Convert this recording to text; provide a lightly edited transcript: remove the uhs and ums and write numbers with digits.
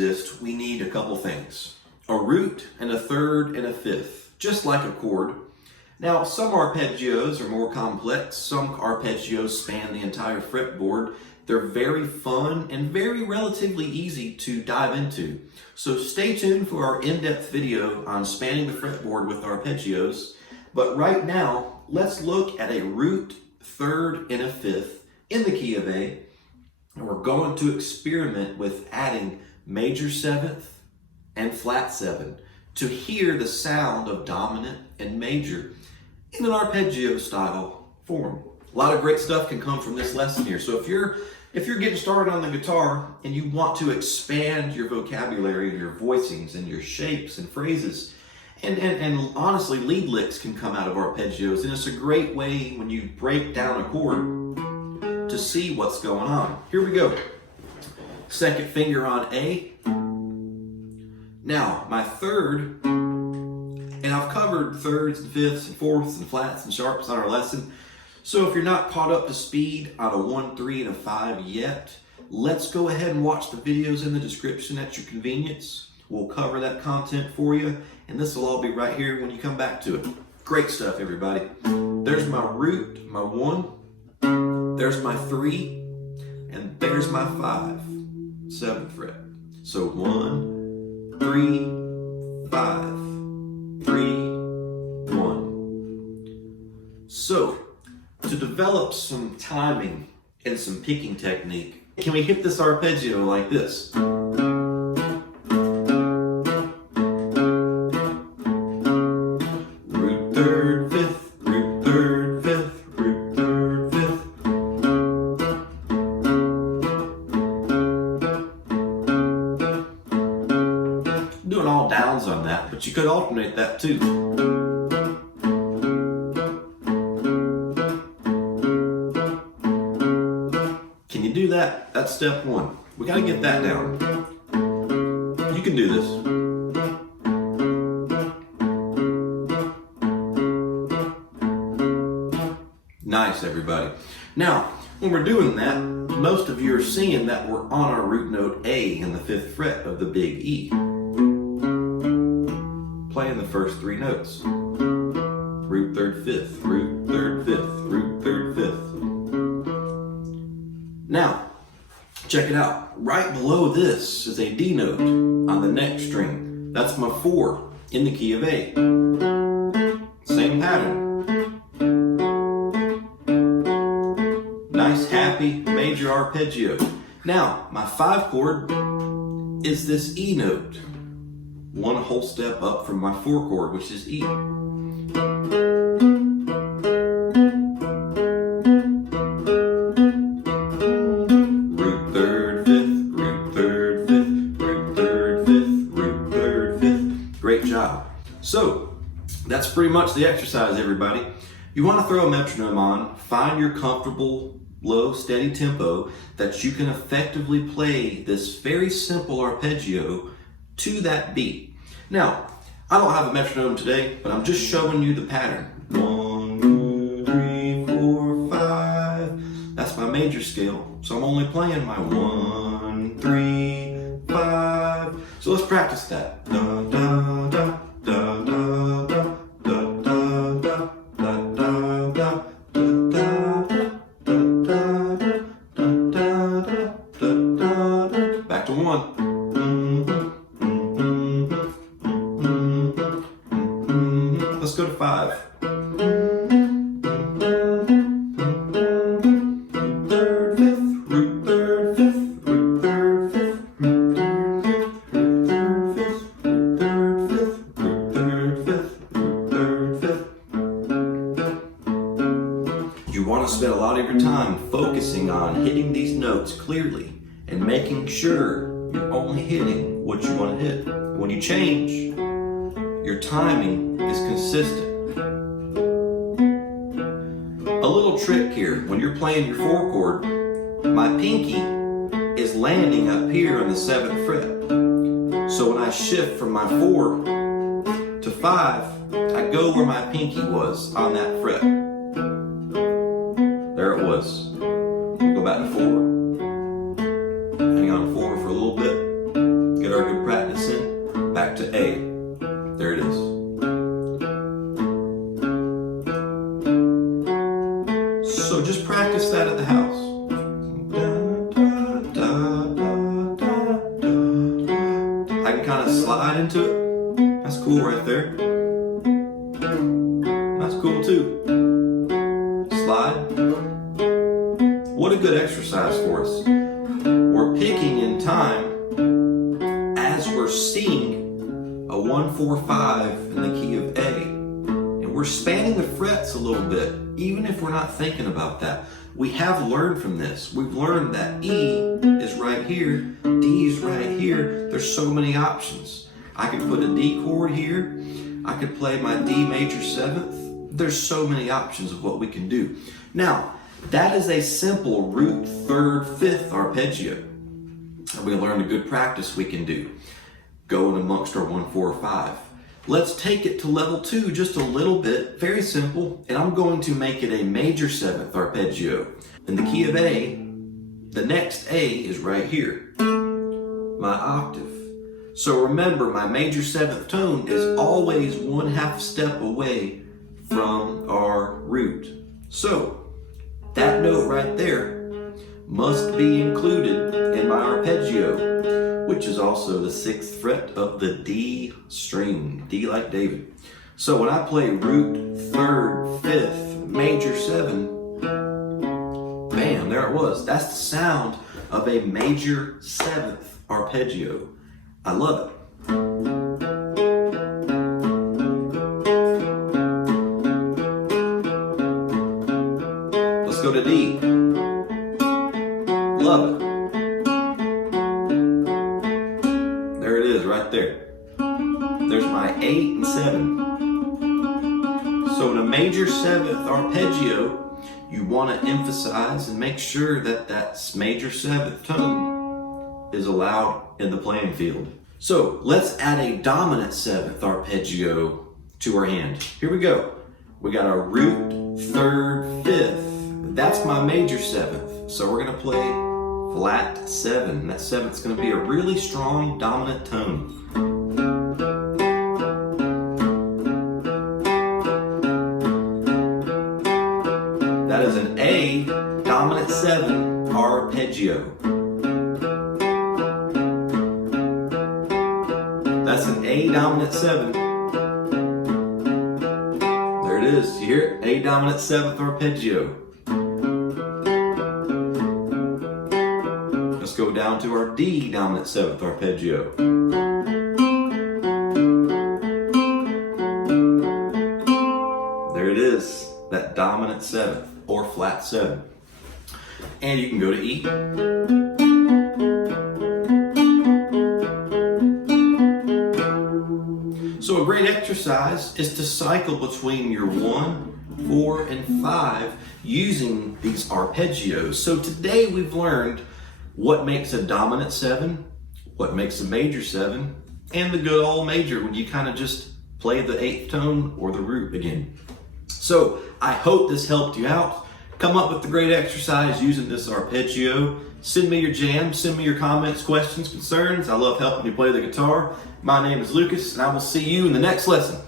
exist, we need a couple things. A root and a third and a fifth, just like a chord. Now, some arpeggios are more complex. Some arpeggios span the entire fretboard. They're very fun and very relatively easy to dive into. So stay tuned for our in-depth video on spanning the fretboard with arpeggios. But right now, let's look at a root, third, and a fifth in the key of A. And we're going to experiment with adding major seventh and flat seven to hear the sound of dominant and major in an arpeggio style form. A lot of great stuff can come from this lesson here. So if you're getting started on the guitar and you want to expand your vocabulary and your voicings and your shapes and phrases, and honestly, lead licks can come out of arpeggios, and it's a great way when you break down a chord to see what's going on. Here we go. Second finger on A. Now, my third, and I've covered thirds and fifths and fourths and flats and sharps on our lesson. So if you're not caught up to speed on a 1, 3, and a 5 yet, let's go ahead and watch the videos in the description at your convenience. We'll cover that content for you, and this will all be right here when you come back to it. Great stuff, everybody. There's my root, my 1. There's my 3, and there's my 5, 7th fret. So 1, 3, 5, 3, 1. So, to develop some timing and some picking technique, can we hit this arpeggio like this? Root, third, fifth, root, third, fifth, root, third, fifth. Doing all downs on that, but you could alternate that too. Can you do that? That's step 1. We gotta get that down. You can do this. Nice, everybody. Now, when we're doing that, most of you are seeing that we're on our root note A in the 5th fret of the big E. Playing the first 3 notes. Root, third, fifth, root, third, fifth, root, third, fifth. Now, check it out. Right below this is a D note on the next string. That's my 4 in the key of A. Same pattern. Nice, happy, major arpeggio. Now, my 5 chord is this E note. 1 whole step up from my 4 chord, which is E. So, that's pretty much the exercise, everybody. You want to throw a metronome on, find your comfortable, low, steady tempo that you can effectively play this very simple arpeggio to that beat. Now, I don't have a metronome today, but I'm just showing you the pattern. 1, 2, 3, 4, 5. That's my major scale, so I'm only playing my 1, 3, 5. So let's practice that. Da, da, da. Da da da da da da da da da da. Back to 1. Let's go to 5. Third, fifth, root, third, fifth, root, third, fifth, root, third, fifth, root, third, fifth, root, third, fifth, root, third, fifth. You want to spend a lot of your time focusing on hitting these notes clearly and making sure you're only hitting what you want to hit. When you change, your timing is consistent. A little trick here, when you're playing your 4 chord, my pinky is landing up here on the 7th fret. So when I shift from my 4 to 5, I go where my pinky was on that fret. There it was. Go back to 4. Hang on 4 for a little bit. Get our So just practice that at the house. I can kind of slide into it. That's cool right there. That's cool too. Slide. What a good exercise for us. We're picking in time as we're singing a 1-4-5 in the key of A. And we're spanning the frets a little bit, even if we're not thinking about that. We have learned from this. We've learned that E is right here, D is right here. There's so many options. I could put a D chord here. I could play my D major 7th. There's so many options of what we can do. Now, that is a simple root 3rd, 5th arpeggio. And we learned a good practice we can do, going amongst our 1-4-5. Let's take it to level 2 just a little bit, very simple, and I'm going to make it a major 7th arpeggio. In the key of A, the next A is right here, my octave. So remember, my major 7th tone is always 1/2 step away from our root. So that note right there must be included in my arpeggio, which is also the 6th fret of the D string, D like David. So when I play root 3rd, 5th, major 7, bam, there it was. That's the sound of a major 7th arpeggio. I love it. Let's go to D. Love it. There it is right there. There's my 8 and 7. So in a major 7th arpeggio, you want to emphasize and make sure that that major 7th tone is allowed in the playing field. So let's add a dominant 7th arpeggio to our hand. Here we go. We got our root 3rd, 5th. That's my major 7th. So we're going to play flat 7. That 7th's going to be a really strong dominant tone. That is an A dominant 7 arpeggio. That's an A dominant 7. There it is. You hear it? A dominant 7th arpeggio. Let's go down to our D dominant 7th arpeggio. There it is. That dominant 7th or flat 7. And you can go to E. So a great exercise is to cycle between your 1, 4, and 5 using these arpeggios. So today we've learned what makes a dominant 7, what makes a major 7, and the good old major when you kind of just play the 8th tone or the root again. So I hope this helped you out. Come up with the great exercise using this arpeggio. Send me your jams, send me your comments, questions, concerns. I love helping you play the guitar. My name is Lucas, and I will see you in the next lesson.